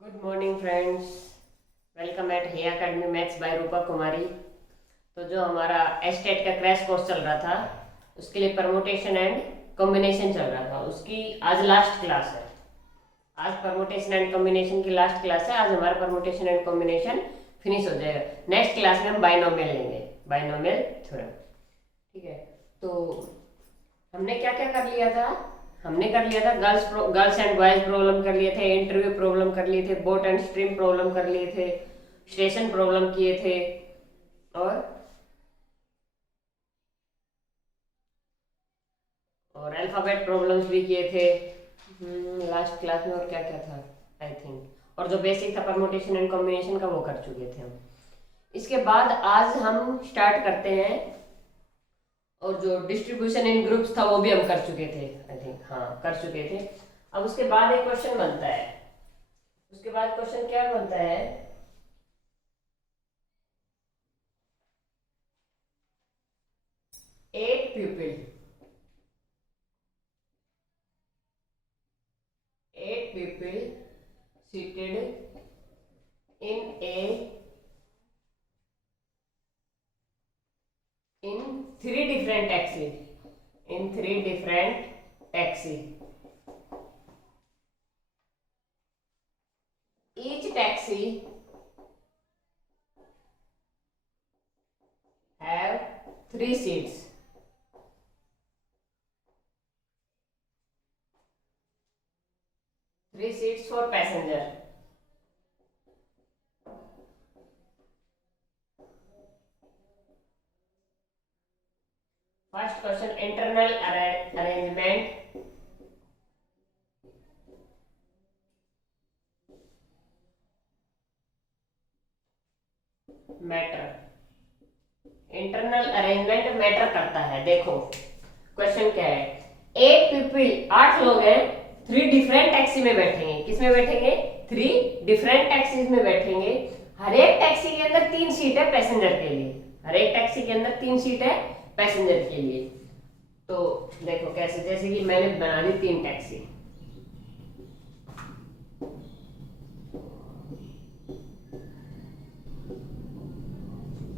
Good morning friends, welcome at hey academy maths by Rupa Kumari. तो जो हमारा एस्टेट का क्रैश कोर्स चल रहा था उसके लिए परमुटेशन एंड कॉम्बिनेशन चल रहा था, उसकी आज लास्ट क्लास है। आज परमुटेशन एंड कॉम्बिनेशन की लास्ट क्लास है। आज हमारा परमुटेशन एंड कॉम्बिनेशन फिनिश हो जाएगा। नेक्स्ट क्लास में हम बाइनोमियल लेंगे, बाइनोमियल थ्योरम। ठीक है, तो हमने क्या क्या कर लिया था? हमने कर लिया था गर्ल्स एंड बॉयज प्रॉब्लम कर लिए थे, इंटरव्यू प्रॉब्लम कर लिए थे, बोट एंड स्ट्रीम प्रॉब्लम कर लिए थे, स्टेशन प्रॉब्लम किए थे और अल्फाबेट प्रॉब्लम्स भी किए थे लास्ट क्लास में। और क्या क्या था आई थिंक, और जो बेसिक था परमुटेशन एंड कॉम्बिनेशन का वो कर चुके थे हम। इसके बाद आज हम स्टार्ट करते हैं, और जो डिस्ट्रीब्यूशन इन ग्रुप्स था वो भी हम कर चुके थे आई थिंक, हाँ कर चुके थे। अब उसके बाद एक क्वेश्चन बनता है। उसके बाद क्वेश्चन क्या बनता है? Eight people seated in three different taxi. Each taxi have three seats. Three seats for passenger. First question, internal arrangement matter. Internal arrangement matter करता है। देखो क्वेश्चन क्या है, 8 पीपल, 8 लोग हैं, 3 डिफरेंट टैक्सी में बैठेंगे। किस में बैठेंगे? 3 डिफरेंट टैक्सीज में बैठेंगे। हर एक टैक्सी के अंदर 3 सीट है पैसेंजर के लिए। हर एक टैक्सी के अंदर 3 सीट है पैसेंजर के लिए। तो देखो कैसे, जैसे कि मैंने बना दी 3 टैक्सी।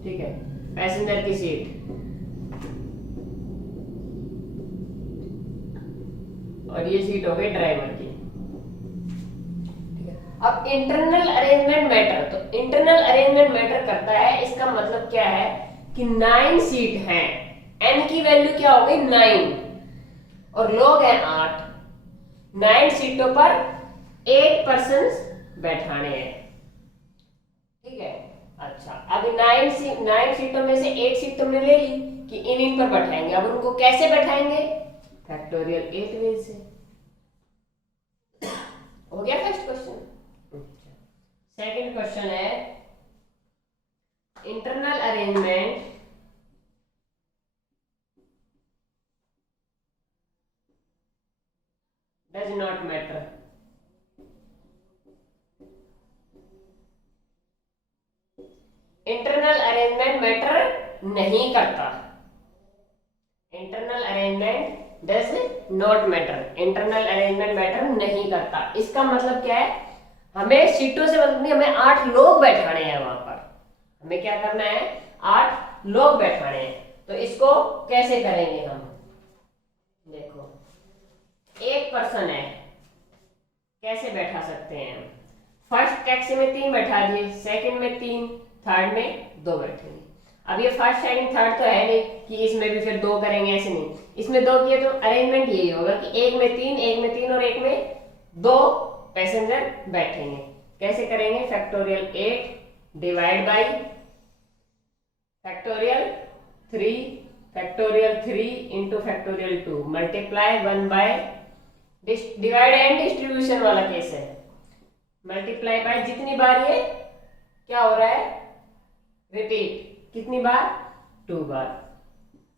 ठीक है, पैसेंजर की सीट और ये सीट हो गई ड्राइवर की। ठीक है, अब इंटरनल अरेंजमेंट मैटर, तो इंटरनल अरेंजमेंट मैटर करता है। इसका मतलब क्या है कि 9 सीट हैं, n की वैल्यू क्या हो गई 9, और लोग हैं 8। 9 सीटों पर 8 पर्सन्स बैठाने हैं। ठीक है, अच्छा अब 9 सीटों में से 8 सीट तुमने ले ली कि इन पर बैठाएंगे। अब उनको कैसे बैठाएंगे? फैक्टोरियल 8 वे से। हो गया फर्स्ट क्वेश्चन। सेकंड क्वेश्चन है, internal arrangement does not matter. Internal arrangement matter नहीं करता। Internal arrangement does not matter. Internal arrangement matter नहीं करता। इसका मतलब क्या है? हमें सीटों से मतलब नहीं, हमें 8 लोग बैठाने हैं वहां पर। हमें क्या करना है? 8 लोग बैठाने हैं। तो इसको कैसे करेंगे हम? देखो, एक पर्सन है, कैसे बैठा सकते हैं हम? फर्स्ट टैक्सी में 3 बैठा दिए, सेकंड में 3, थर्ड में 2 बैठेंगे। अब ये फर्स्ट सेकंड थर्ड तो है नहीं कि इसमें भी फिर 2 करेंगे, ऐसे नहीं। इसमें 2 किए तो अरेंजमेंट यही होगा कि एक में 3, एक में 3 और एक में 2 पैसेंजर बैठेंगे। कैसे करेंगे? Factorial 8 divide by factorial 3, factorial 3 into factorial 2 multiply 1 by, divide and distribution वाला केस है, मल्टीप्लाई बाय जितनी बार ये क्या हो रहा है, रिपीट, कितनी बार? 2 बार।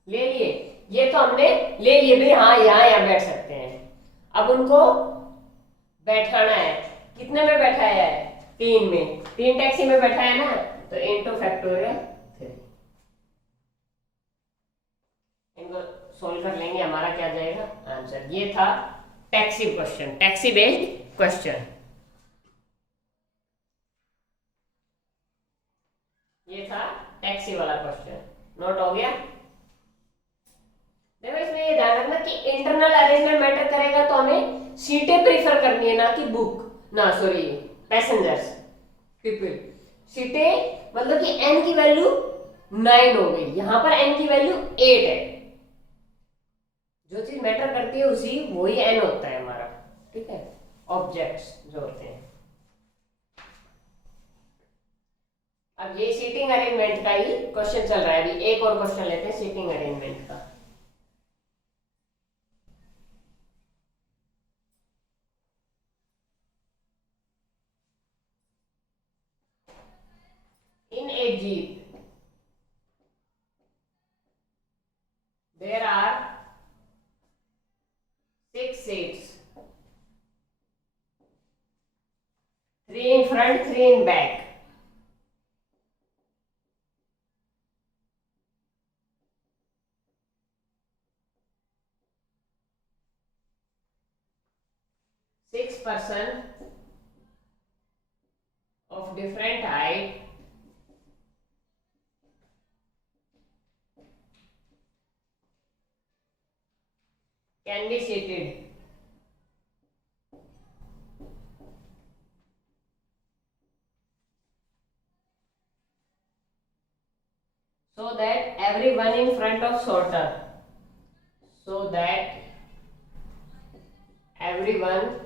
ले लिए, ये तो हमने ले लिए भाई, हाँ यहाँ बैठ सकते हैं। अब उनको बैठाना है। कितने में बैठाया है? 3 में। 3 टैक्सी में बैठाया ना, तो इनटू फैक्टोरियल 3। इनको सोल्व कर लेंगे, हमारा क्या जाएगा आंसर। ये था taxi question, taxi based question. Taxi वाला क्वेश्चन नोट हो गया। देखो इसमें ये ध्यान रखना कि इंटरनल अरेंजमेंट मैटर करेगा तो हमें सीटें प्रीफर करनी है, ना कि बुक ना सॉरी पैसेंजर्स पीपल। सीटें मतलब कि n की वैल्यू 9 हो गई, यहां पर n की वैल्यू 8 है। जो चीज मैटर करती है उसी वही n होता है हमारा, ठीक है, ऑब्जेक्ट्स जो होते हैं। अब ये सीटिंग अरेंजमेंट का ही क्वेश्चन चल रहा है, अभी एक और क्वेश्चन लेते हैं सीटिंग अरेंजमेंट का। In a jeep there are 6 seats, 3 in front, 3 in back. Six person of different height can be seated so that everyone in front of shorter, so that everyone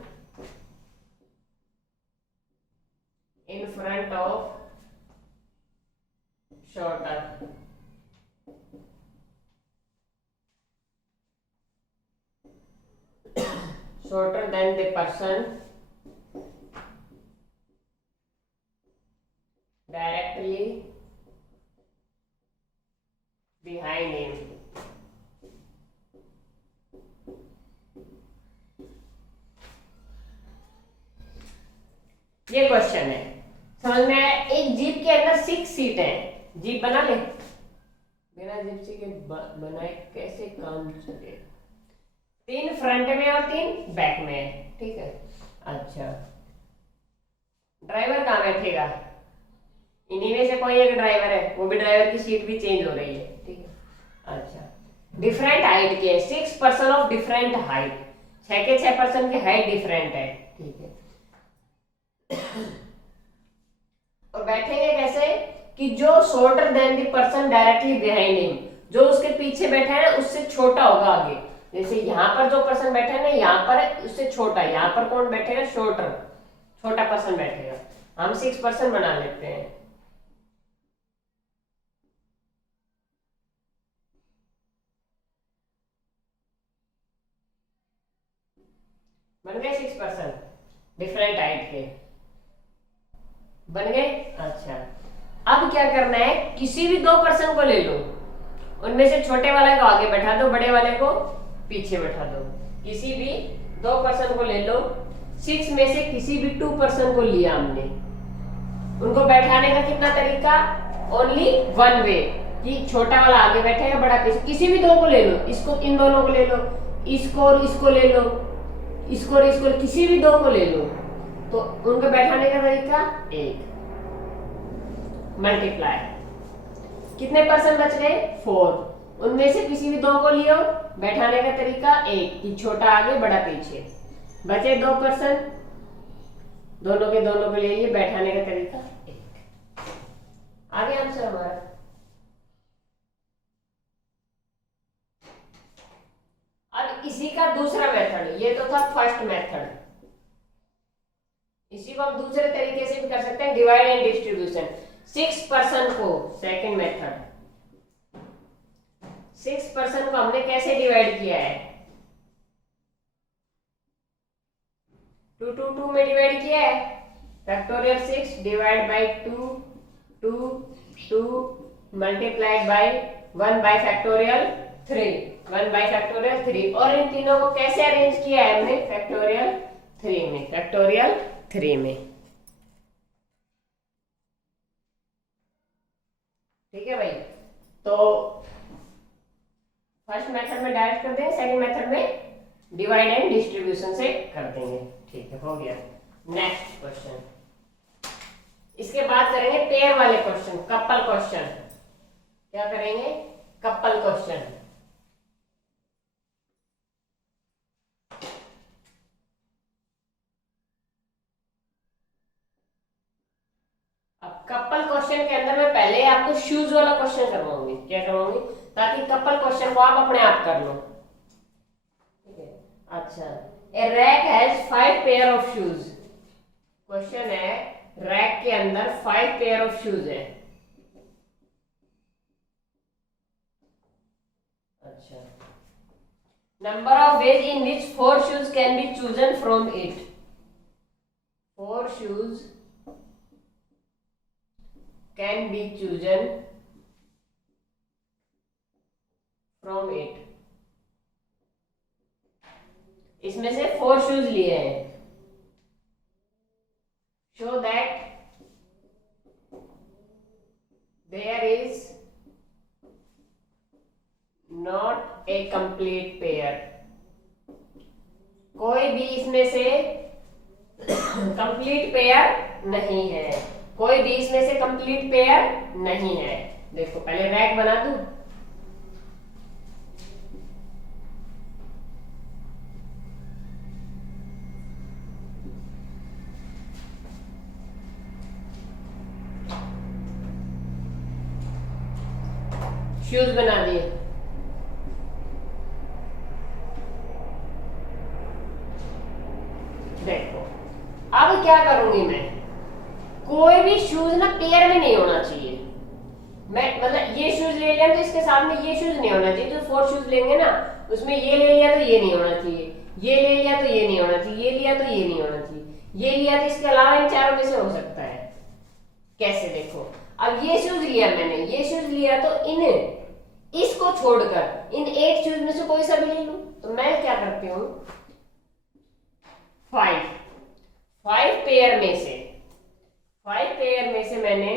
in front of shorter, shorter than the person directly behind him. ये question है, समझ में आया? एक jeep के अंदर 6 seat है, jeep बना ले, बिना जिप्सी के बनाए कैसे काम चले? 3 फ्रंट में और 3 बैक में है, ठीक है। अच्छा, ड्राइवर कहाँ बैठेगा? इन्हीं में से कोई एक ड्राइवर है, वो भी ड्राइवर की सीट भी चेंज हो रही है, ठीक है। अच्छा, डिफरेंट हाइट के 6 पर्सन ऑफ डिफरेंट हाइट, 6 के 6 पर्सन की हाइट डिफरेंट है, ठीक है। और बैठेंगे कैसे कि जो shorter than the person directly behind him, जो उसके पीछे बैठा है ना उससे छोटा होगा आगे। जैसे यहाँ पर जो पर्सन बैठा है ना, यहाँ पर उससे छोटा, यहाँ पर कौन बैठेगा? शॉर्टर, छोटा पर्सन बैठेगा। हम 6 पर्सन बना लेते हैं। बन गए 6 पर्सन डिफरेंट हाइट के, बन गए। अच्छा, अब क्या करना है, किसी भी 2 पर्सन को ले लो, उनमें से छोटे वाले को आगे बैठा दो, बड़े वाले को पीछे बैठा दो। किसी भी 2 पर्सन को ले लो, 6 में से किसी भी 2 पर्सन को लिया हमने, उनको बैठाने का कितना तरीका? ओनली 1 वे, कि छोटा वाला आगे बैठेगा, बड़ा पीछे। किसी भी 2 को ले लो, इसको, इन दोनों को ले लो, इसको और इसको ले लो, इसको और इसको, किसी भी 2 को ले लो, तो उनको बैठाने का तरीका 1 मल्टीप्लाई, कितने पर्सन बच गए? 4। उनमें से किसी भी 2 को लियो, बैठाने का तरीका 1, कि छोटा आगे बड़ा पीछे। बचे 2 पर्सन, दोनों के दोनों को ले लिए, बैठाने का तरीका 1। आगे आंसर हमारा। अब इसी का दूसरा मेथड, ये तो था फर्स्ट मेथड, इसी को हम दूसरे तरीके से भी कर सकते हैं, डिवाइड एंड डिस्ट्रीब्यूशन। 6 पर्सन को, सेकंड मेथड, 6 पर्सन को हमने कैसे डिवाइड किया है? 2 2 2 में डिवाइड किया है, factorial 6 divide by 2 2 2 multiplied by 1 bye factorial 3, 1 bye factorial 3। और इन तीनों को कैसे अरेंज किया है हमने? फैक्टोरियल 3 में, फैक्टोरियल 3 में, ठीक है भाई। तो फर्स्ट मेथड में डायरेक्ट कर देंगे, सेकंड मेथड में डिवाइड एंड डिस्ट्रीब्यूशन से कर देंगे, ठीक है, हो गया। नेक्स्ट क्वेश्चन, इसके बाद करेंगे पेयर वाले क्वेश्चन, कपल क्वेश्चन। क्या करेंगे, कपल क्वेश्चन। अब कपल क्वेश्चन के अंदर मैं पहले आपको शूज वाला क्वेश्चन करवाऊंगी। क्या करवाऊंगी, ताकि कपल क्वेश्चन को आप अपने आप कर लो। ठीक है, अच्छा, a rack has 5 pair of shoes. Question है, रैक के अंदर 5 पेयर ऑफ शूज है। अच्छा, number of ways in which 4 shoes can be chosen from it. 4 shoes can be chosen from it. इसमें से 4 शूज लिए हैं। So that there is not a complete pair. कोई भी इसमें से कंप्लीट पेयर नहीं है। कोई भी इसमें से कंप्लीट पेयर नहीं है। देखो, पहले रैक बना दूं। शूज बना दिए। देखो, अब क्या करूंगी मैं, कोई भी शूज ना पेयर में नहीं होना चाहिए। मैं मतलब ये शूज ले लिया तो इसके साथ में ये शूज नहीं होना चाहिए। जो 4 शूज लेंगे ना, उसमें ये ले लिया तो ये नहीं होना चाहिए, ये ले लिया तो ये नहीं होना चाहिए, ये लिया तो ये नहीं होना चाहिए, ये लिया तो इसके अलावा इन चारों में से हो सकता है। कैसे, देखो, अब ये शूज लिया मैंने, ये शूज लिया तो इन इसको छोड़कर इन 8 शूज में से कोई सा भी ले लूं। तो मैं क्या करती हूँ, 5 पेयर में से 5 पेयर में से मैंने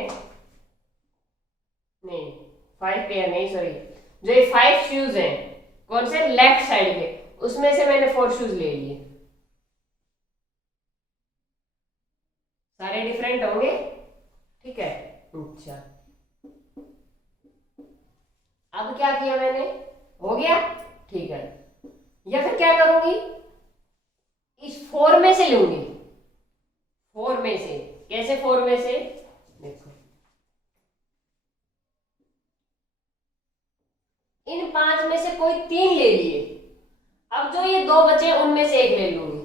नहीं 5 पेयर नहीं, सॉरी, जो ये 5 शूज हैं, कौन से, लेफ्ट साइड के, उसमें से मैंने 4 शूज ले लिए। सारे डिफरेंट होंगे, ठीक है। अच्छा, अब क्या किया मैंने, हो गया, ठीक है। या फिर क्या करूंगी, इस 4 में से लूंगी। 4 में से कैसे, 4 में से देखो, इन 5 में से कोई 3 ले लिए। अब जो ये 2 बचे उनमें से एक ले लूंगी।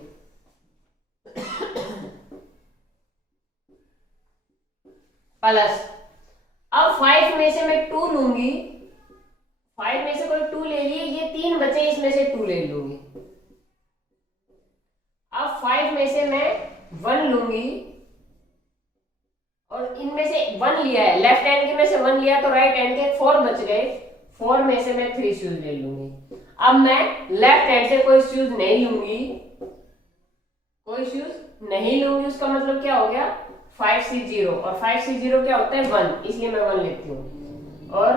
प्लस अब 5 में से मैं 2 लूंगी। 5 में से कोई 2 ले लिए, ये 3 बचे, इसमें से 2 ले लूंगी। अब 5 में से मैं 1 लूंगी, और इनमें से 1 लिया है, लेफ्ट हैंड के में से 1 लिया तो राइट हैंड के 4 बच गए। 4 में से मैं 3 शूज ले लूंगी। अब मैं लेफ्ट हैंड से कोई शूज नहीं लूंगी, कोई शूज नहीं लूंगी। उसका मतलब क्या हो गया, 5C0, और 5C0 क्या होता है, 1, इसलिए मैं 1 लेती हूँ। और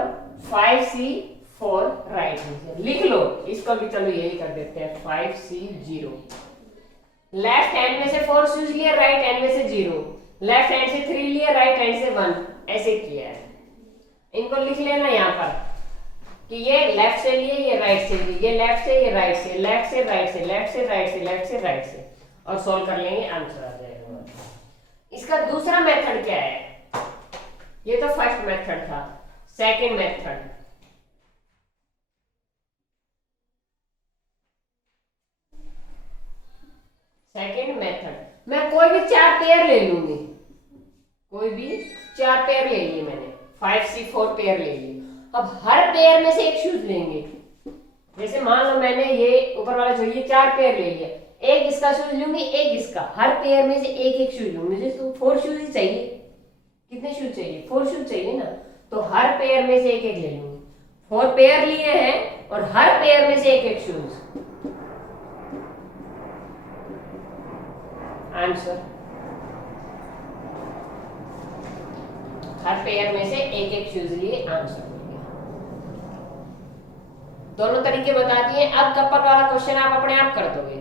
5C4 राइट हैंड, लिख लो इसको भी, चलो यही कर देते हैं, 5C0। लेफ्ट हैंड में से 4 शूज लिए, राइट हैंड में से 0, लेफ्ट हैंड से 3 लिए, राइट हैंड से 1, ऐसे किया है। इनको लिख लेना यहाँ पर कि ये लेफ्ट से लिए, ये राइट से लिए, ये लेफ्ट से, ये राइट से, लेफ्ट से राइट से, लेफ्ट से राइट से, लेफ्ट से राइट से, और सॉल्व कर लेंगे, आंसर आ जाएगा। इसका दूसरा मेथड क्या है, ये तो फर्स्ट मेथड था। सेकंड मेथड, मैं कोई भी 4 पेयर ले लूंगी। कोई भी 4 पेयर ले लिए मैंने, 5C4 पेयर ले लिए। अब हर पेयर में से एक शूज लेंगे। जैसे मान लो मैंने ये ऊपर वाला जो ये 4 पेयर ले लिया, एक इसका शूज लूंगी, एक इसका, हर पेयर में से एक एक शूज लूंगी। मुझे तो 4 शूज ही चाहिए। कितने शूज चाहिए, 4 शूज चाहिए ना, तो हर पेयर में से एक एक ले लूंगी। 4 पेयर लिए हैं और हर पेयर में से एक एक शूज। आंसर, हर पेयर में से एक एक शूज लिए, आंसर हो गया। दोनों तरीके बता दिए। अब कपल वाला क्वेश्चन आप अपने आप कर दोगे,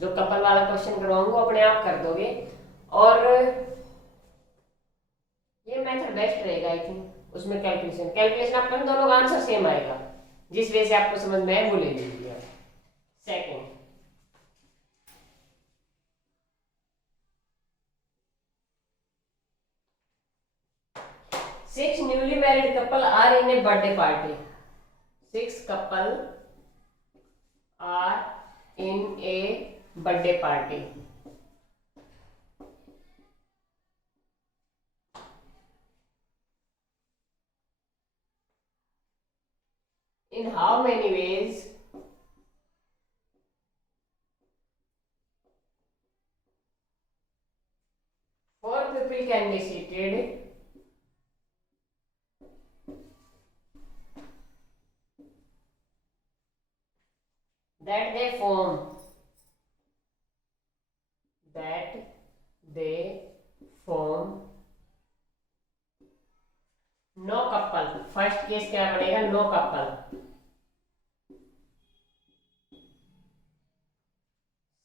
जो कपल वाला क्वेश्चन करवाऊंगा अपने आप कर दोगे, और ये मेथड बेस्ट रहेगा आई थिंक। उसमें कैलकुलेशन कैलकुलेशन आपका दोनों का आंसर सेम आएगा, जिस वजह से आपको समझ में आए वो ले लीजिए। Second, six newly married couple are in a birthday party. Six couple are in a birthday party. In how many ways four people can be seated that they form no couple. First case क्या बनेगा, no couple.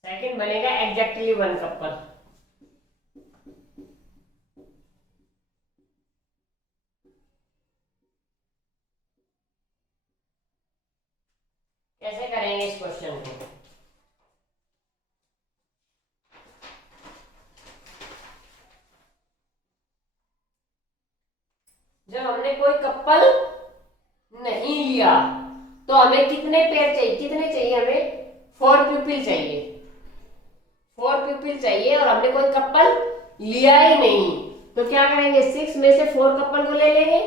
Second बनेगा exactly one couple. कैसे करेंगे इस question को, जब हमने कोई कपल नहीं लिया तो हमें कितने पेयर चाहिए, कितने चाहिए हमें, 4 पीपल चाहिए, 4 पीपल चाहिए और हमने कोई कपल लिया ही नहीं, तो क्या करेंगे 6 में से 4 कपल को ले लेंगे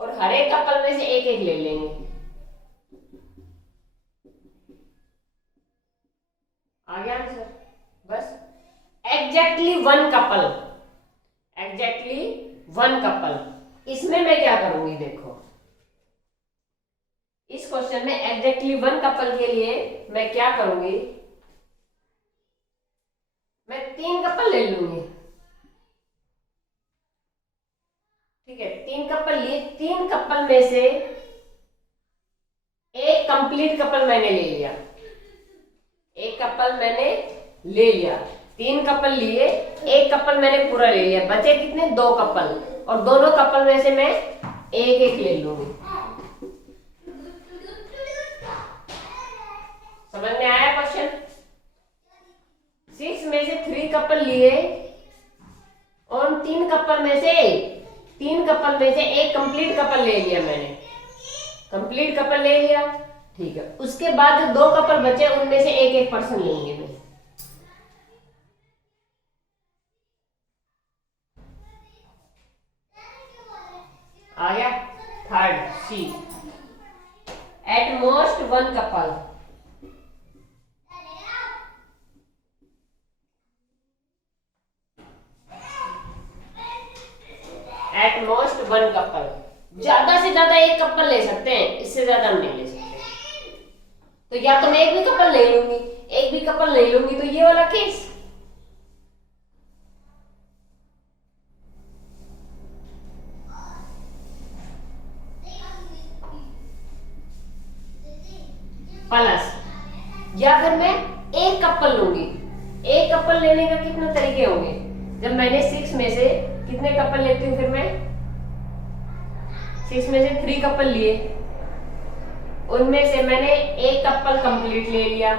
और हर एक कपल में से एक एक ले लेंगे। आ गया आंसर, बस exactly one couple, exactly one couple. इसमें मैं क्या करूंगी, देखो इस क्वेश्चन में एग्जैक्टली वन कपल के लिए मैं क्या करूंगी, मैं 3 कपल ले लूंगी। ठीक है, 3 कपल लिए, 3 कपल में से एक कंप्लीट कपल मैंने ले लिया, एक कपल मैंने ले लिया, 3 कपल लिए, एक कपल मैंने पूरा ले लिया, बचे कितने, 2 कपल, और दोनों कपल में से मैं एक एक ले लूंगी। समझ में आया क्वेश्चन? 6 में से 3 कपल लिए और 3 कपल में से 3 कपल में से एक कंप्लीट कपल ले लिया मैंने, कंप्लीट कपल ले लिया। ठीक है, उसके बाद जो 2 कपल बचे उनमें से एक एक पर्सन लेंगे मैं। आ गया third C, at most one couple, at most one couple, ज्यादा से ज्यादा एक कपल ले सकते हैं, इससे ज्यादा हम नहीं ले सकते। तो या तो मैं एक भी कपल ले लूंगी, एक भी कपल ले लूंगी, तो ये वाला केस। प्लस, या फिर मैं एक कपल लूंगी। एक कपल लेने का कितने तरीके होंगे, जब मैंने 6 में से कितने कपल लेती हूँ, फिर मैं 6 में से 3 कपल लिए, उनमें से मैंने एक कपल कंप्लीट ले लिया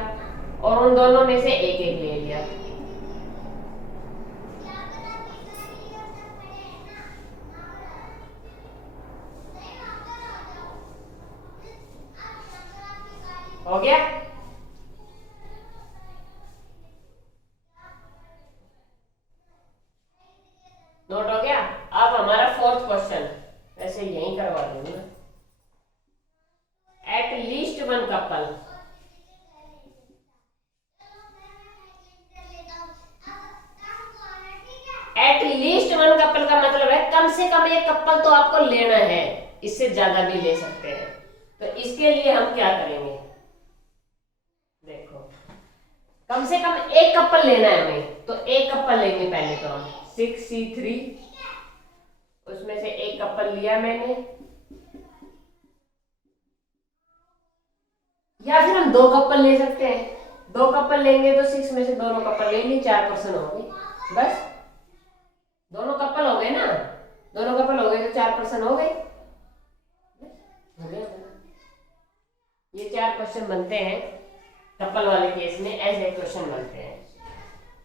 और उन दोनों में से एक एक ले लिया। हो गया? नोट हो गया? अब हमारा 4th क्वेश्चन, वैसे यही करवा दूंगा। At least one couple, at least one couple का मतलब है कम से कम एक कपल तो आपको लेना है, इससे ज्यादा भी ले सकते हैं। तो इसके लिए हम क्या करेंगे, देखो कम से कम एक कपल लेना है हमें, तो एक कपल लेंगे पहले तो हम 6C3, उसमें से एक कपल लिया मैंने, या फिर हम 2 कपल ले सकते हैं। 2 कपल लेंगे तो 6 में से दोनों कपल ले लिए, 4 पर्सन हो गए, बस दोनों कपल हो गए ना, दोनों कपल हो गए तो 4 पर्सन हो गए, हो गया। ये 4 क्वेश्चन बनते हैं कपल वाले केस में, ऐसे क्वेश्चन बनते हैं।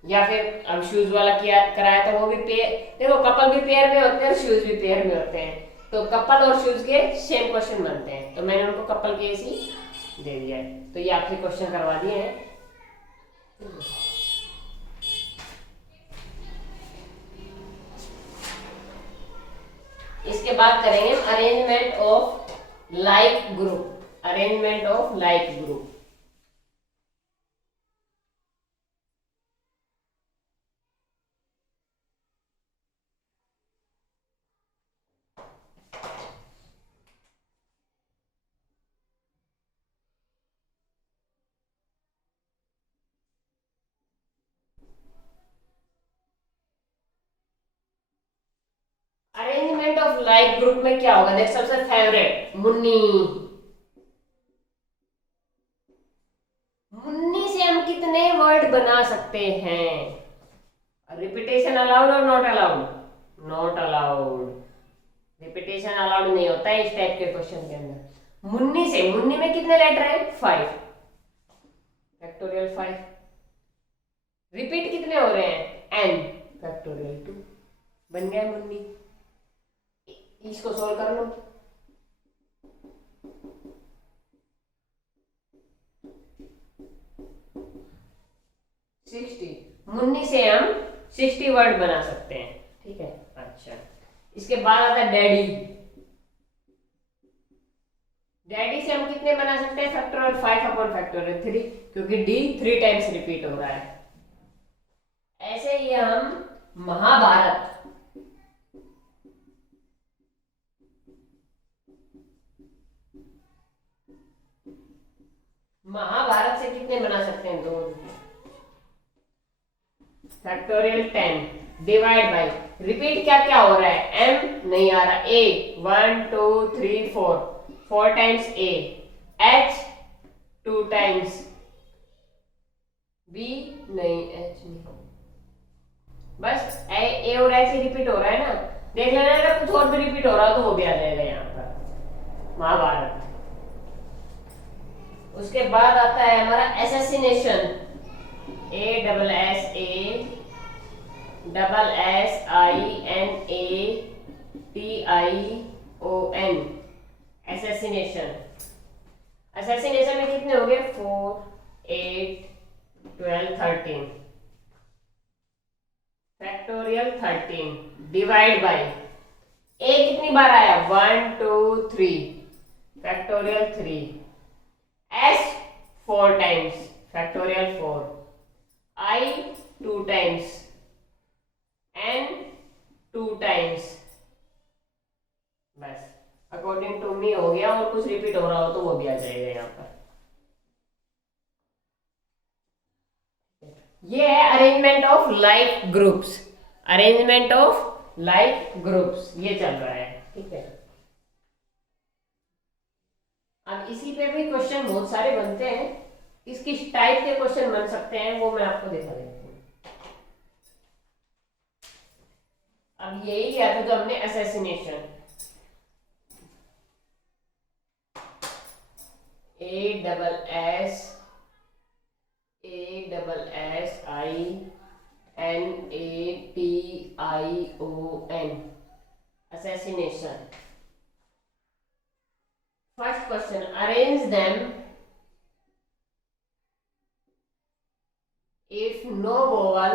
या फिर अब शूज वाला किया कराया तो वो भी पेयर, देखो कपल भी पेयर में होते हैं और शूज भी पेयर में होते हैं, तो कपल और शूज के सेम क्वेश्चन बनते हैं, तो मैंने उनको कपल केस ही दे दिया है। तो ये आखिरी क्वेश्चन करवा दिए हैं। इसके बाद करेंगे arrangement of like group, arrangement of like group. Arrangement of like group में क्या होगा, देख सबसे फेवरेट मुन्नी, मुन्नी से हम कितने वर्ड बना सकते हैं? रिपीटेशन अलाउड और not allowed? Not allowed, repetition allowed नहीं होता है इस टाइप के क्वेश्चन के अंदर। मुन्नी से, मुन्नी में कितने लेटर है? 5 फैक्टोरियल 5। रिपीट कितने हो रहे हैं? n factorial 2। बन गया मुन्नी। इसको सोल्व कर लो। मुन्नी से हम 60 वर्ड बना सकते हैं, ठीक है। अच्छा, इसके बाद आता है डैडी। डैडी से हम कितने बना सकते हैं? फैक्टोरियल 5 अपॉन फैक्टोरियल 3, क्योंकि डी 3 टाइम्स रिपीट हो रहा है। ऐसे ही हम महाभारत, महाभारत से कितने बना सकते हैं? 2 फैक्टोरियल 10 डिवाइड बाई, रिपीट क्या क्या हो रहा है? m नहीं आ रहा, a 1 2 3 4 times a, h 2 times, b नहीं, h नहीं, बस ए और एच ही रिपीट हो रहा है ना। देख लेना अगर कुछ और भी रिपीट हो रहा हो तो वो भी आ जाएगा यहाँ पर, महाभारत। उसके बाद आता है हमारा assassination, A double S A double S I N A T I O N, assassination. Assassination में कितने हो गए? 4 8 12 13 फैक्टोरियल 13 डिवाइड बाय, ए कितनी बार आया? 1 2 3 फैक्टोरियल 3, एस 4 टाइम्स फैक्टोरियल 4, आई 2 टाइम्स, एन 2 टाइम्स। बस अकॉर्डिंग टू मी हो गया, और कुछ रिपीट हो रहा हो तो वो भी आ जाएगा यहाँ पर। ये है arrangement of like groups, arrangement of like groups ये चल रहा है, ठीक है। अब इसी पे भी क्वेश्चन बहुत सारे बनते हैं, किस किस टाइप के क्वेश्चन बन सकते हैं वो मैं आपको दिखा देती हूँ। अब यही किया था जो हमने assassination, A double S I N A T I O N, assassination। First question, arrange them if no vowel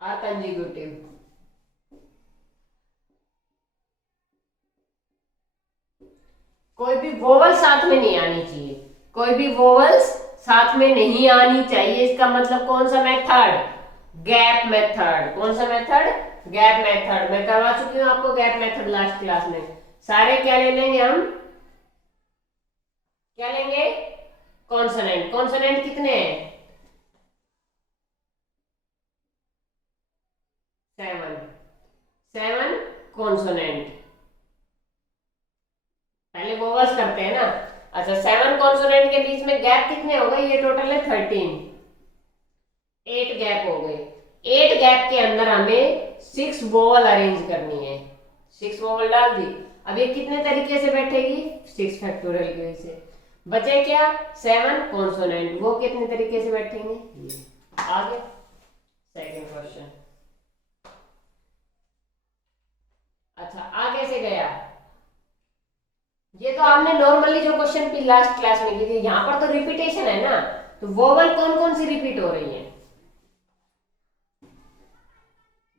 are consecutive। कोई भी वोवल साथ में नहीं आनी चाहिए, कोई भी वोवल्स साथ में नहीं आनी चाहिए। इसका मतलब कौन सा मेथड? Gap method. कौन सा मेथड? Gap method. मैं करवा चुकी हूं आपको गैप मेथड लास्ट क्लास में। सारे क्या ले लेंगे हम? क्या लेंगे? कॉन्सोनेंट। कॉन्सोनेंट कितने हैं? 7 कॉन्सोनेंट। पहले वोवल्स करते हैं ना। अच्छा, 7 कॉन्सोनेंट के बीच में गैप कितने हो गए? ये टोटल है 13, 8 गैप हो गए। 8 गैप के अंदर हमें 6 वोवल अरेंज करनी है। 6 वोवल डाल दी। अब ये कितने तरीके से बैठेगी? 6 फैक्टोरियल की वजह से। बचे क्या? 7 कॉन्सोनेंट, वो कितने तरीके से बैठेंगे? ये आगे सेकंड क्वेश्चन। अच्छा आगे से गया, ये तो आपने नॉर्मली जो क्वेश्चन भी लास्ट क्लास में की थी, यहां पर तो रिपीटेशन है ना, तो वोवल कौन कौन सी रिपीट हो रही है?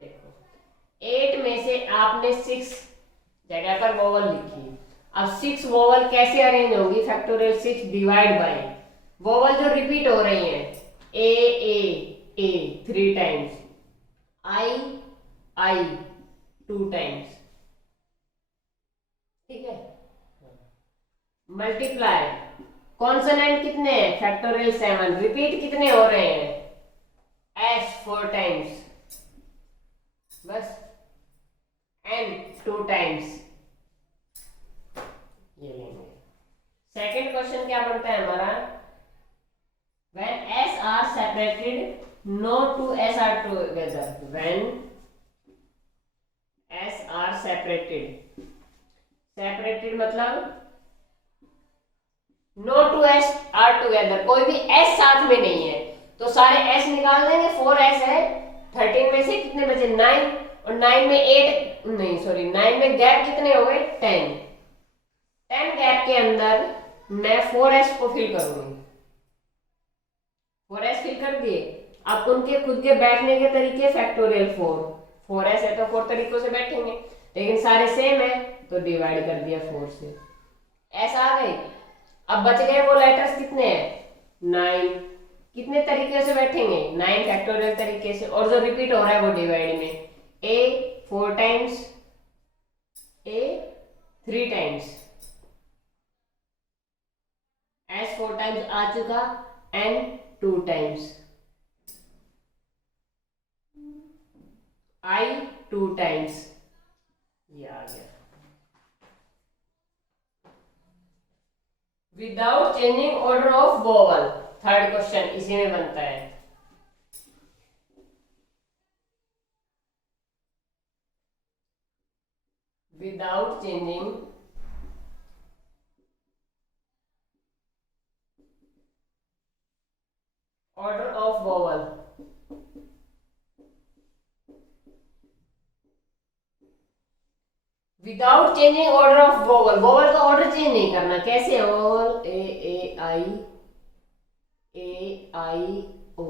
देखो 8 में से आपने 6 जगह पर वोवल लिखी। अब 6 वोवल कैसे अरेंज होंगी? फैक्टोरियल 6 डिवाइड बाय वोवल जो रिपीट हो रही हैं, ए 3 टाइम्स, आई 2 टाइम्स, ठीक है। मल्टीप्लाई कॉन्सोनेंट कितने हैं? फैक्टोरियल 7, रिपीट कितने हो रहे हैं? एस 4 टाइम्स, बस एन 2 टाइम्स, ये लेंगे। सेकंड क्वेश्चन क्या बनता है हमारा? When S are separated, no two S are together. When S are separated, separated मतलब no two S are together, कोई भी S साथ में नहीं है, तो सारे S निकाल देंगे। 4S है, 13 में से कितने बचे? 9, और 9 में 8 नहीं सॉरी 9 में गैप कितने हो गए? 10 गैप के अंदर मैं 4S को फिल करूंगी। 4S फिल कर दिए। अब उनके खुद के बैठने के तरीके फैक्टोरियल 4S है तो 4 तरीकों से बैठेंगे, लेकिन सारे सेम है तो डिवाइड कर दिया 4 से, S आ गई। अब बच गए वो लेटर्स कितने हैं? 9, कितने तरीके से बैठेंगे? 9 फैक्टोरियल तरीके से, और जो रिपीट हो रहा है वो डिवाइड में, A 4 times, A 3 times, S 4 times आ चुका, N 2 टाइम्स, I 2 टाइम्स, ये आ गया। Without changing order of vowel, third question इसी में बनता है। Without changing order of vowel, without changing order of vowel, vowel का ऑर्डर चेंज नहीं करना। कैसे? वोवल ए आई ओ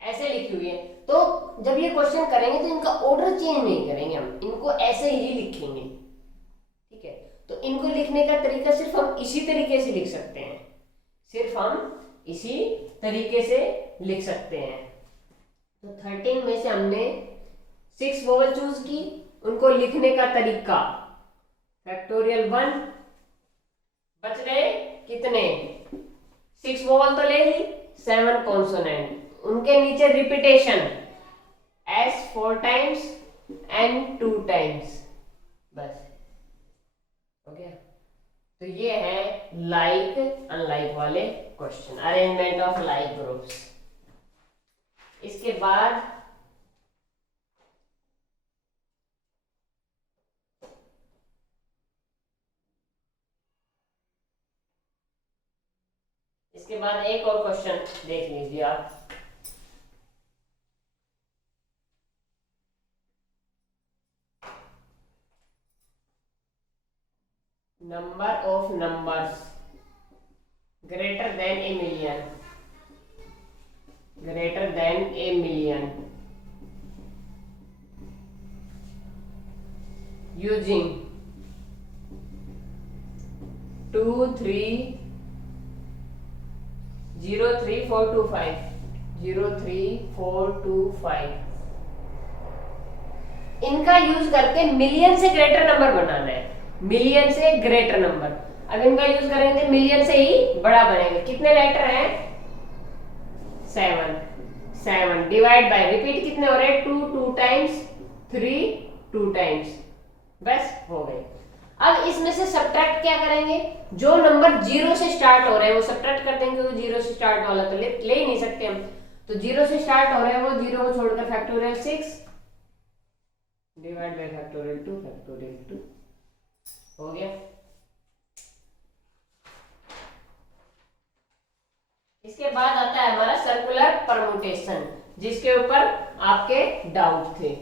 ऐसे लिखी हुई है, तो जब ये क्वेश्चन करेंगे तो इनका ऑर्डर चेंज नहीं करेंगे, हम इनको ऐसे ही लिखेंगे, ठीक है। तो इनको लिखने का तरीका सिर्फ हम इसी तरीके से लिख सकते हैं, सिर्फ हम इसी तरीके से लिख सकते हैं। तो 13 में से हमने 6 वोवल चूज की, उनको लिखने का तरीका फैक्टोरियल 1, बच गए कितने? 6 वोवल तो ले ली, 7 कॉन्सोनेंट, उनके नीचे repetition S 4 times, N 2 times, बस हो गया। तो ये है लाइक अनलाइक वाले question, arrangement of like groups. इसके बाद एक और क्वेश्चन देख लीजिए आप। Number of numbers greater than a million, greater than a million, using 2 3 0 3 4 2 5 0 3 4 2 5, इनका यूज करके मिलियन से ग्रेटर नंबर बनाना है, मिलियन से ग्रेटर नंबर। अब इनका यूज करेंगे मिलियन से ही बड़ा बनेगा। कितने लेटर हैं? 7 डिवाइड बाय, रिपीट कितने हो रहे हैं? 2 टाइम्स, 3 2 टाइम्स, बस हो गए। अब इसमें से सब्ट्रैक्ट क्या करेंगे? जो नंबर 0 से स्टार्ट हो रहे हैं वो सब्ट्रैक्ट कर देंगे, वो 0 से स्टार्ट वाला तो ले ही नहीं सकते हम, तो 0 से स्टार्ट हो रहे हैं वो, 0 को छोड़कर factorial 6 divide by factorial 2 factorial 2 हो गया। इसके बाद आता है हमारा सर्कुलर परमुटेशन, जिसके ऊपर आपके डाउट थे।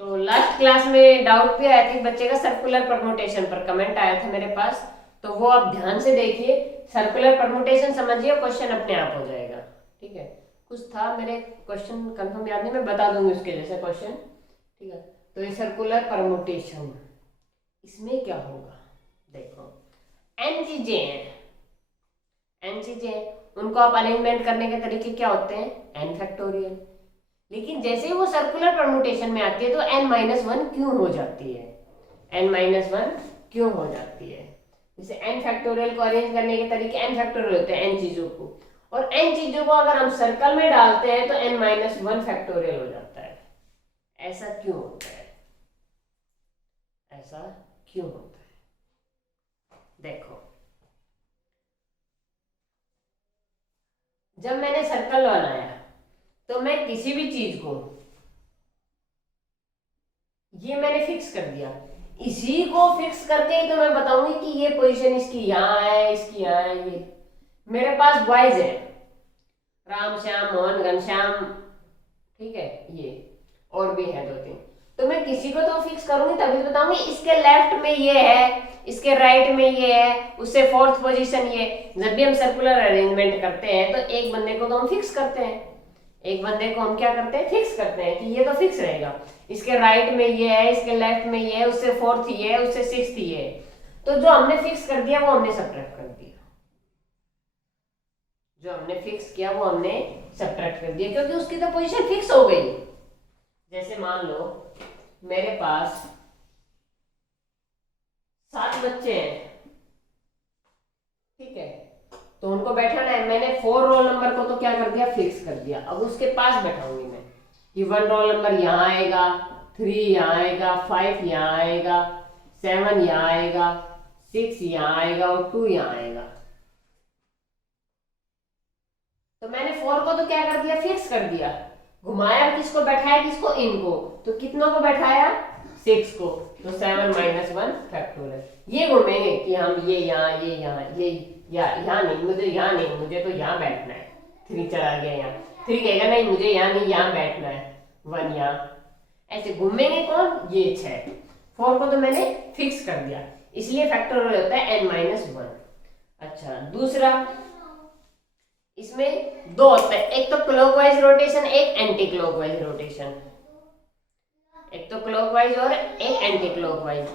तो लास्ट क्लास में डाउट भी आया था बच्चे का सर्कुलर परमुटेशन पर, कमेंट आया था मेरे पास, तो वो आप ध्यान से देखिए, सर्कुलर परमुटेशन समझिए, क्वेश्चन अपने आप हो जाएगा। ठीक है, कुछ था मेरे क्वेश्चन कंफर्म याद नहीं, मैं बता दूंगी उसके जैसे क्वेश्चन। ठीक है, तो ये सर्कुलर परमुटेशन, इसमें क्या होगा, देखो n चीजें हैं, n चीजें हैं, उनको आप अरेंजमेंट करने के तरीके क्या होते हैं, n फैक्टोरियल। लेकिन जैसे ही वो सर्कुलर परमुटेशन में आती है तो n-1 क्यों हो जाती है, n-1 क्यों हो जाती है। जैसे n फैक्टोरियल को अरेंज करने के तरीके n फैक्टोरियल होते हैं n चीजों को, और n चीजों को अगर हम सर्कल में डालते हैं तो n-1 फैक्टोरियल हो जाता है। ऐसा क्यों होता है, ऐसा क्यों होता है, देखो जब मैंने सर्कल बनाया तो मैं किसी भी चीज को, ये मैंने फिक्स कर दिया, इसी को फिक्स करके ही तो मैं बताऊंगी कि ये पोजीशन इसकी यहाँ है, इसकी यहाँ है। ये मेरे पास बॉयज है, राम श्याम मोहन घनश्याम, ठीक है, ये और भी है 2-3, तो मैं किसी को तो फिक्स करूंगी तभी तो बताऊंगी इसके लेफ्ट में ये है, इसके राइट में ये है, उससे 4th पोजीशन ये। जब भी हम सर्कुलर अरेंजमेंट करते हैं तो एक बंदे को तो हम फिक्स करते हैं, एक बंदे को हम क्या करते हैं, फिक्स करते हैं कि ये तो फिक्स रहेगा, इसके राइट में ये है, इसके लेफ्ट में ये है, उससे 4th ये है, उससे 6th ये है। तो जो हमने फिक्स कर दिया वो हमने सब्ट्रैक्ट कर दिया, जो हमने फिक्स किया वो हमने सब्ट्रैक्ट कर दिया, क्योंकि उसकी तो पोजीशन फिक्स हो गई। जैसे मान लो मेरे पास 7 बच्चे हैं, ठीक है, तो उनको बैठाना है, मैंने 4 रोल नंबर को तो क्या कर दिया, फिक्स कर दिया। अब उसके पास बैठाऊंगी मैं कि 1 रोल नंबर यहाँ आएगा, 3 यहाँ आएगा, 5 यहाँ आएगा, 7 यहाँ आएगा, 6 यहाँ आएगा और 2 यहाँ आएगा। तो मैंने 4 को तो क्या कर दिया, फिक्स कर दिया, घुमाया किसको, बैठाया किसको, इनको, तो कितनों को बैठाया, 6 को, तो 7-1 फैक्टोरियल। ये घूमेंगे कि हम ये यहाँ, ये यहाँ, ये यहाँ नहीं, मुझे यहाँ नहीं, मुझे तो यहाँ बैठना है, 3 चला गया यहाँ, 3 कहेगा नहीं मुझे यहाँ नहीं, यहाँ बैठना है, 1 यहाँ, ऐसे घूमेंगे कौन, ये 6। 4 को तो मैंने फिक्स कर दिया, इसलिए फैक्टोरियल होता है n-1। अच्छा, दूसरा इसमें 2 होता है, एक तो क्लॉकवाइज रोटेशन, एक एंटी क्लॉकवाइज रोटेशन, एक तो क्लॉकवाइज और एक एंटी क्लॉकवाइज।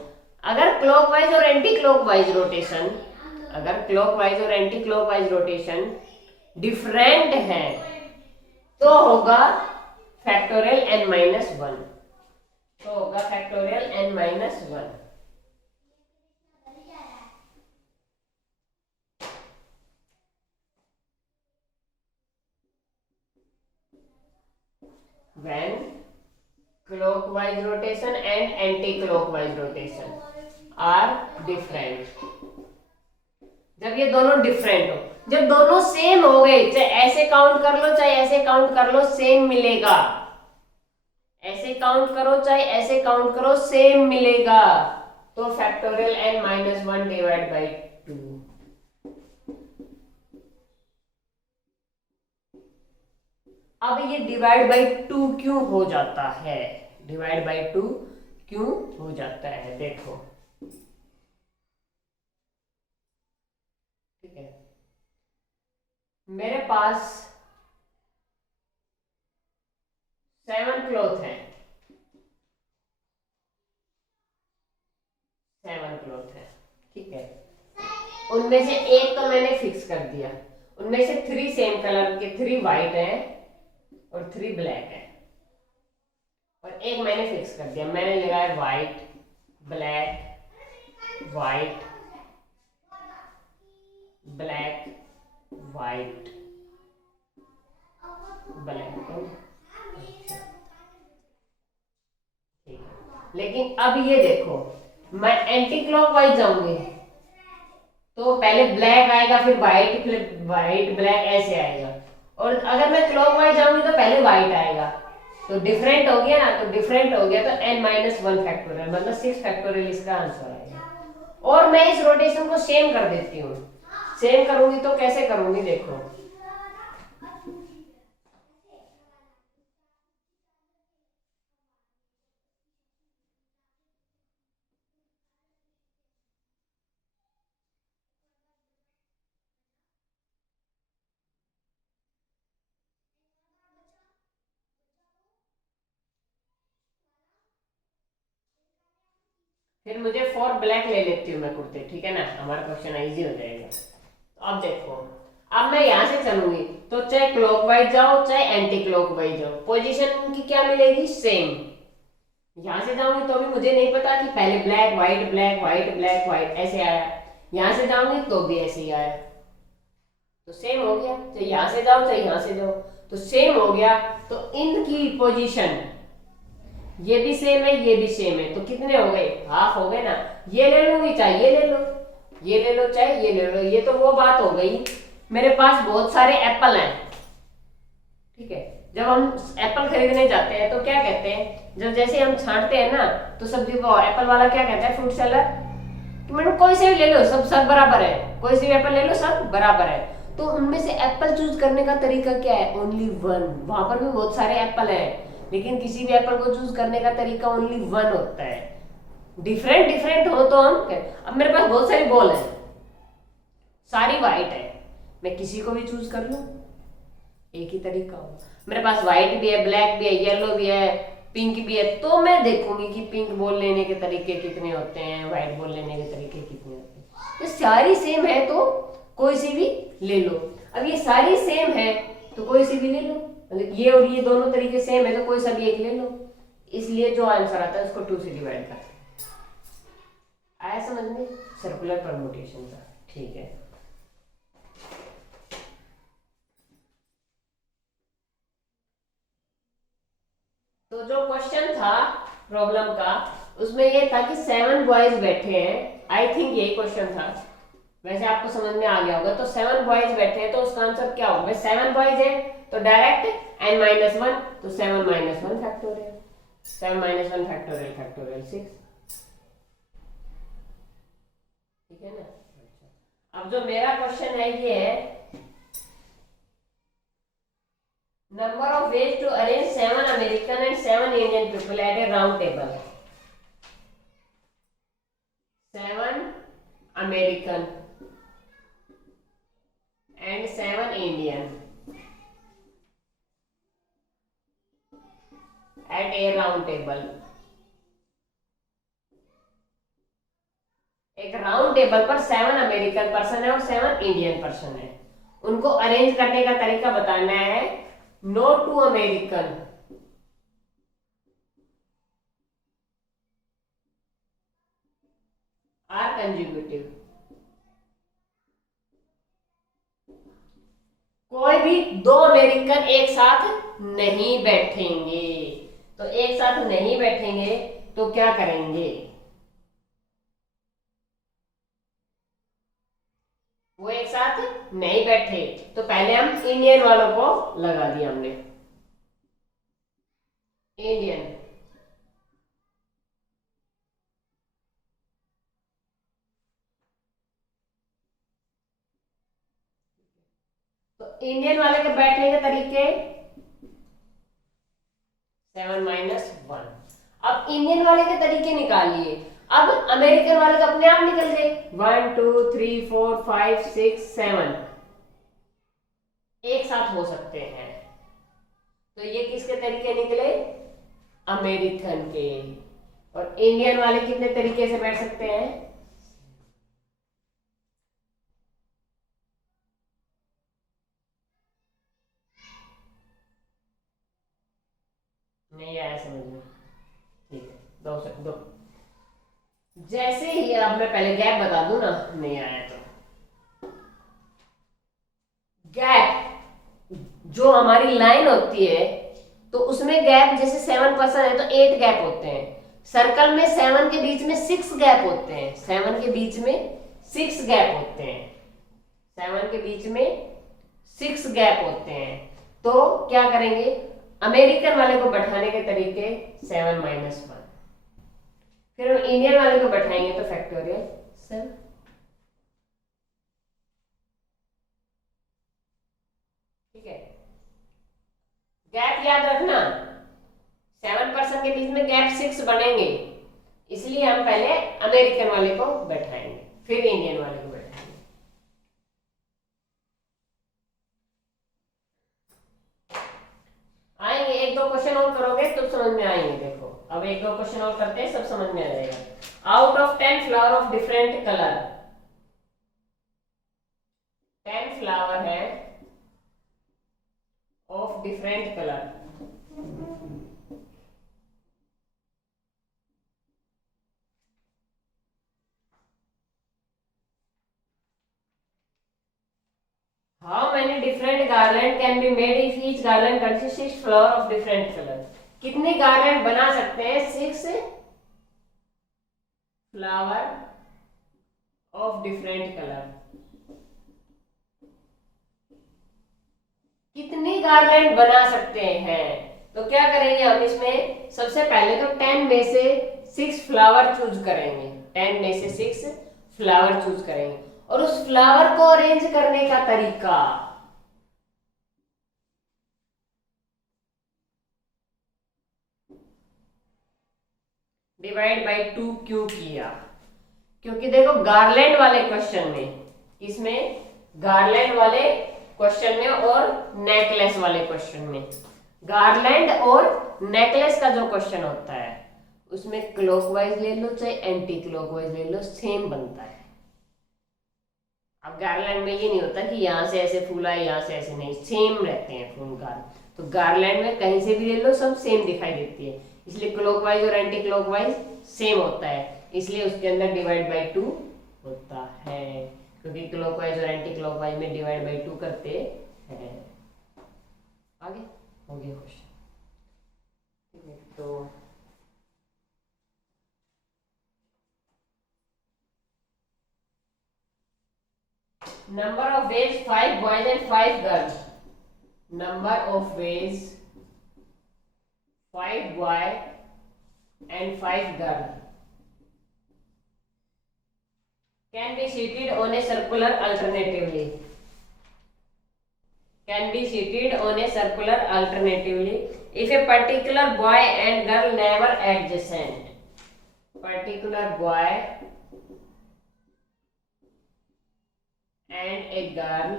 अगर क्लॉकवाइज और एंटी क्लॉकवाइज रोटेशन, अगर क्लॉकवाइज और एंटी क्लॉकवाइज रोटेशन डिफरेंट है तो होगा फैक्टोरियल n-1, तो होगा factorial n-1। when clockwise rotation and anti-clockwise rotation are different, जब ये दोनों डिफरेंट हो, जब दोनों सेम हो गए, चाहे ऐसे काउंट कर लो चाहे ऐसे काउंट कर लो, सेम मिलेगा, ऐसे काउंट करो चाहे ऐसे काउंट करो, सेम मिलेगा, तो फैक्टोरियल n-1 डिवाइड बाई 2। अब ये डिवाइड बाई 2 क्यों हो जाता है, डिवाइड बाई 2 क्यों हो जाता है, देखो, ठीक है, मेरे पास 7 क्लॉथ है, 7 क्लॉथ है, ठीक है, उनमें से एक तो मैंने फिक्स कर दिया, उनमें से 3 सेम कलर के, 3 वाइट हैं और 3 ब्लैक है, और एक मैंने फिक्स कर दिया, मैंने लगाया white black white black white black. लेकिन अब ये देखो, मैं एंटी क्लॉकवाइज जाऊंगी तो पहले ब्लैक आएगा, फिर व्हाइट, फिर व्हाइट ब्लैक ऐसे आएगा। और अगर मैं क्लॉकवाइज जाऊंगी तो पहले व्हाइट आएगा। तो डिफरेंट हो गया ना, तो डिफरेंट हो गया तो n-1 फैक्टोरियल मतलब 6 फैक्टोरियल इसका आंसर आएगा। और मैं इस रोटेशन को सेम कर देती हूँ। सेम करूंगी तो कैसे करूंगी देखो, फिर मुझे फॉर ब्लैक ले लेती हूँ मैं कुर्ते, ठीक है ना, हमारा क्वेश्चन इजी हो जाएगा। तो अब देखो, अब मैं यहाँ से चलूंगी तो चाहे क्लॉकवाइज जाओ चाहे एंटी क्लॉकवाइज जाओ, पोजीशन की क्या मिलेगी, सेम। यहाँ से जाऊंगी तो भी मुझे नहीं पता कि पहले black white black white black white ऐसे आया, यहाँ से जाऊंगी तो भी ऐसे ही आया, तो सेम हो गया। चाहे यहाँ से जाओ चाहे यहाँ से जाओ तो सेम हो गया। तो इनकी पोजीशन ये भी सेम है ये भी सेम है, तो कितने हो गए, हाफ हो गए ना। ये ले लूंगी चाहे ये ले लो, ये ले लो चाहे ये ले लो, ये तो वो बात हो गई। मेरे पास बहुत सारे एप्पल हैं, ठीक है, जब हम एप्पल खरीदने जाते हैं तो क्या कहते हैं, जब जैसे हम छांटते हैं ना तो सब्जी वो एप्पल वाला क्या कहता है, फ्रूट सेलर, कि मैडम कोई से भी ले लो, सब सब बराबर है, कोई से भी एप्पल ले लो सब बराबर है। तो उनमें से एप्पल चूज करने का तरीका क्या है, ओनली वन। वहां पर भी बहुत सारे एप्पल हैं लेकिन किसी भी एप्पल को चूज करने का तरीका ओनली वन होता है। डिफरेंट डिफरेंट हो तो हम, अब मेरे पास बहुत सारी बॉल है, सारी व्हाइट है, मैं किसी को भी चूज कर लूं, एक ही तरीका हो। मेरे पास व्हाइट भी है, ब्लैक भी है, येलो भी है, पिंक भी है, तो मैं देखूंगी कि पिंक बॉल लेने के तरीके कितने होते हैं, व्हाइट बॉल लेने के तरीके कितने होते हैं। तो सारी सेम है तो कोई सी भी ले लो। अब ये सारी सेम है तो कोई सी भी ले लो, मतलब ये और ये दोनों तरीके सेम है तो कोई सा भी एक ले लो। इसलिए जो आंसर आता है उसको 2 से डिवाइड करते हैं। आया समझ में, सर्कुलर परम्यूटेशन का, ठीक है। तो जो क्वेश्चन था प्रॉब्लम का, उसमें ये था कि 7 बॉयज बैठे हैं, आई थिंक यही क्वेश्चन था, वैसे आपको समझ में आ गया होगा। तो 7 बॉयज बैठे हैं तो उसका आंसर क्या होगा, 7 बॉयज है तो डायरेक्ट n-1, तो 7-1 फैक्टोरियल, 7-1 फैक्टोरियल फैक्टोरियल 6, ठीक है ना। अच्छा, अब जो मेरा क्वेश्चन है ये है, number of ways to arrange 7 American and 7 Indian people at a round table. 7 American and 7 Indian at a round table. एक राउंड टेबल पर 7 अमेरिकन पर्सन है और 7 इंडियन पर्सन है, उनको अरेंज करने का तरीका बताना है। नो 2 अमेरिकन आर कंज्यूगेटिव, कोई भी 2 अमेरिकन एक साथ नहीं बैठेंगे। तो एक साथ नहीं बैठेंगे तो क्या करेंगे, वो एक साथ नहीं बैठे तो पहले हम इंडियन वालों को लगा दिया हमने, इंडियन। तो इंडियन वाले के बैठने के तरीके 7-1। अब इंडियन वाले के तरीके निकालिए, अब अमेरिकन वाले तो अपने आप निकल गए, 1 2 3 4 5 6 7 एक साथ हो सकते हैं। तो ये किसके तरीके निकले, अमेरिकन के। और इंडियन वाले कितने तरीके से बैठ सकते हैं, नहीं आया समझ में, ठीक है, दो जैसे ही, अब मैं पहले गैप बता दूं ना, नहीं आया तो गैप जो हमारी लाइन होती है तो उसमें गैप, जैसे 7 पर्सन है तो 8 गैप होते हैं। सर्कल में 7 के बीच में 6 गैप होते हैं, 7 के बीच में 6 गैप होते हैं, 7 के बीच में 6 गैप होते हैं। तो क्या करेंगे, अमेरिकन वाले को बैठाने के तरीके 7 माइनस 1, फिर हम इंडियन वाले को बैठाएंगे तो फैक्टोरियल 7। ठीक है, गैप याद रखना, 7% के बीच में गैप 6 बनेंगे, इसलिए हम पहले अमेरिकन वाले को बैठाएंगे फिर इंडियन वाले को बैठाएंगे। आएंगे, एक दो क्वेश्चन और करोगे तो समझ में आएंगे। देखो अब एक दो क्वेश्चन और करते हैं, सब समझ में आ जाएगा। Out of 10 flower of different colour, 10 flower है of different colour, how many different garland can be made if each garland consists 6 flower of different color? कितने गार्लैंड बना सकते हैं 6 फ्लावर ऑफ डिफरेंट कलर? कितनी गार्लैंड बना सकते हैं? तो क्या करेंगे हम इसमें, सबसे पहले तो 10 में से 6 फ्लावर चूज करेंगे, 10 में से 6 फ्लावर चूज करेंगे, और उस फ्लावर को अरेंज करने का तरीका, डिवाइड बाय 2 क्यों किया? क्योंकि देखो गार्लैंड वाले क्वेश्चन में, इसमें गार्लैंड वाले क्वेश्चन में और नेकलेस वाले क्वेश्चन में, गार्लैंड और नेकलेस का जो क्वेश्चन होता है उसमें क्लॉकवाइज ले लो चाहे एंटी क्लॉकवाइज ले लो, सेम बनता है। अब गार्लैंड में ये नहीं होता कि यहाँ से ऐसे फूल आए यहाँ से ऐसे, नहीं, सेम रहते हैं फूल का। तो गार्लैंड में कहीं से भी ले लो सब सेम दिखाई देती है, इसलिए क्लॉकवाइज और एंटी क्लॉकवाइज सेम होता है, इसलिए उसके अंदर डिवाइड बाय 2 होता है, क्योंकि क्लॉकवाइज और एंटी क्लॉकवाइज में डिवाइड बाय 2 करते हैं। आगे हो गया क्वेश्चन। तो number of ways 5 boys and 5 girls, number of ways 5 boy and 5 girl can be seated on a circular alternatively, can be seated on a circular alternatively if a particular boy and girl never adjacent, particular boy and a girl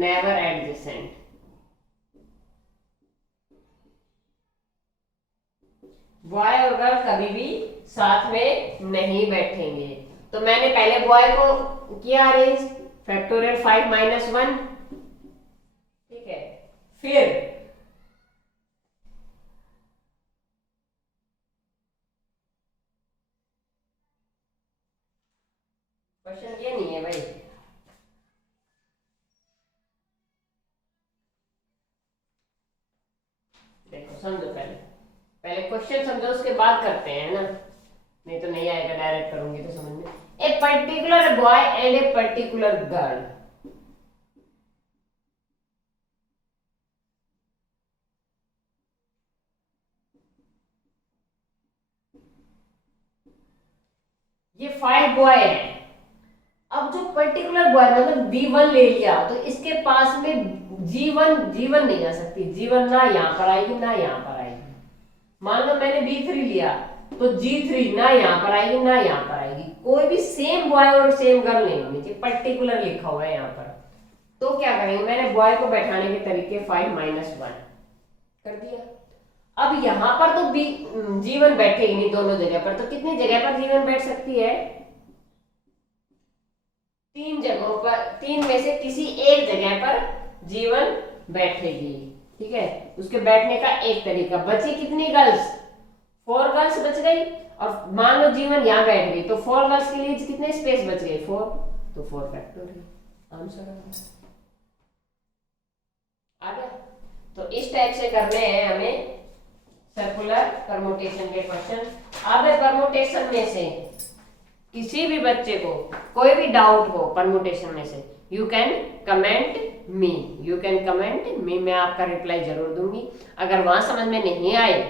never adjacent, boy और girl कभी भी साथ में नहीं बैठेंगे। तो मैंने पहले बॉय को किया अरेंज, फैक्टोरियल 5 माइनस 1, ठीक है, फिर क्वेश्चन ये नहीं है भाई, देखो समझो, पहले क्वेश्चन समझो उसके बाद करते हैं ना, नहीं तो नहीं आएगा, डायरेक्ट करूंगी तो समझ में। A particular boy and a particular girl, ये 5 बॉय है। अब जो पर्टिकुलर बॉय मतलब B1 ले लिया तो इसके पास में G1 नहीं आ सकती, G1 ना यहाँ पर आएगी ना यहाँ पर आएगी। मान लो मैंने B3 लिया तो G3 ना यहाँ पर आएगी ना यहाँ पर आएगी, कोई भी सेम बॉय और सेम गर्ल नहीं होनी चाहिए, पर्टिकुलर लिखा हुआ है यहाँ पर। तो क्या करेंगे, मैंने बॉय को बैठाने के तरीके 5 माइनस 1 कर दिया। अब यहाँ पर तो G1 बैठेगी नहीं दोनों जगह पर, तो कितनी जगह पर G1 बैठ सकती है, 3 जगहों पर, 3 में से किसी एक जगह पर G1 बैठेगी, ठीक है। उसके बैठने का एक तरीका, बची कितनी गर्ल्स, 4 गर्ल्स बच गई, और मान लो G1 यहाँ बैठ गई तो 4 गर्ल्स के लिए कितने स्पेस बच गए, 4, तो 4 फैक्टोरियल आंसर आ गया। तो इस टाइप से करने हैं हमें सर्कुलर परमुटेशन के क्वेश्चन। अब परमुटेशन में से किसी भी बच्चे को कोई भी डाउट हो परमुटेशन में से, यू कैन कमेंट मी, मैं आपका रिप्लाई जरूर दूंगी। अगर वहां समझ में नहीं आए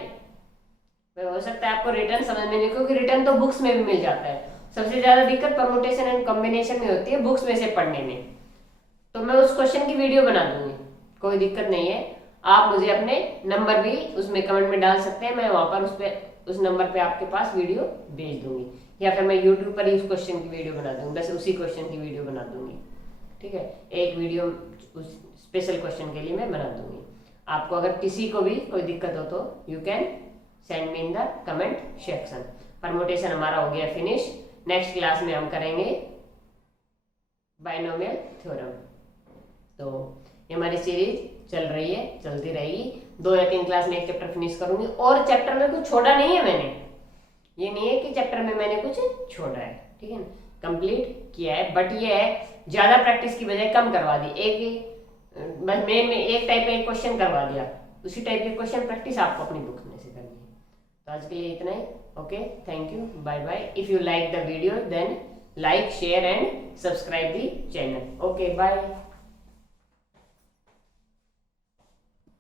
तो हो सकता है आपको रिटर्न समझ में नहीं, क्योंकि रिटर्न तो बुक्स में भी मिल जाता है। सबसे ज्यादा दिक्कत परमुटेशन एंड कॉम्बिनेशन में होती है बुक्स में से पढ़ने में, तो मैं उस क्वेश्चन की वीडियो बना दूंगी, कोई दिक्कत नहीं है। आप मुझे अपने नंबर भी उसमें कमेंट में डाल सकते हैं, मैं वहां पर उस नंबर पे आपके पास वीडियो भेज दूंगी, या फिर मैं यूट्यूब पर ही उस क्वेश्चन की वीडियो बना दूंगी, बस उसी क्वेश्चन की वीडियो बना दूंगी। ठीक है, एक वीडियो उस स्पेशल क्वेश्चन के लिए मैं बना दूंगी। आपको अगर किसी को भी कोई दिक्कत हो तो you can send me in the comment section. Permutation हमारा हो गया फिनिश। नेक्स्ट क्लास में हम करेंगे बाइनोमियल थ्योरम। तो ये हमारी सीरीज चल रही है, चलती रहेगी। 2 या 3 क्लास में एक चैप्टर फिनिश करूंगी, और चैप्टर में कुछ छोड़ा नहीं है मैंने, ये नहीं है कि चैप्टर में मैंने कुछ छोड़ा है, ठीक है ना, कंप्लीट किया है। बट ये है ज्यादा प्रैक्टिस की बजाय कम करवा दी, बस मेन में एक टाइप का एक क्वेश्चन करवा दिया, उसी टाइप के क्वेश्चन प्रैक्टिस आपको अपनी बुक में से करनी है। तो आज के लिए इतना ही। Okay, thank you, bye bye. If you like the video then like, share and subscribe the channel. Okay, bye.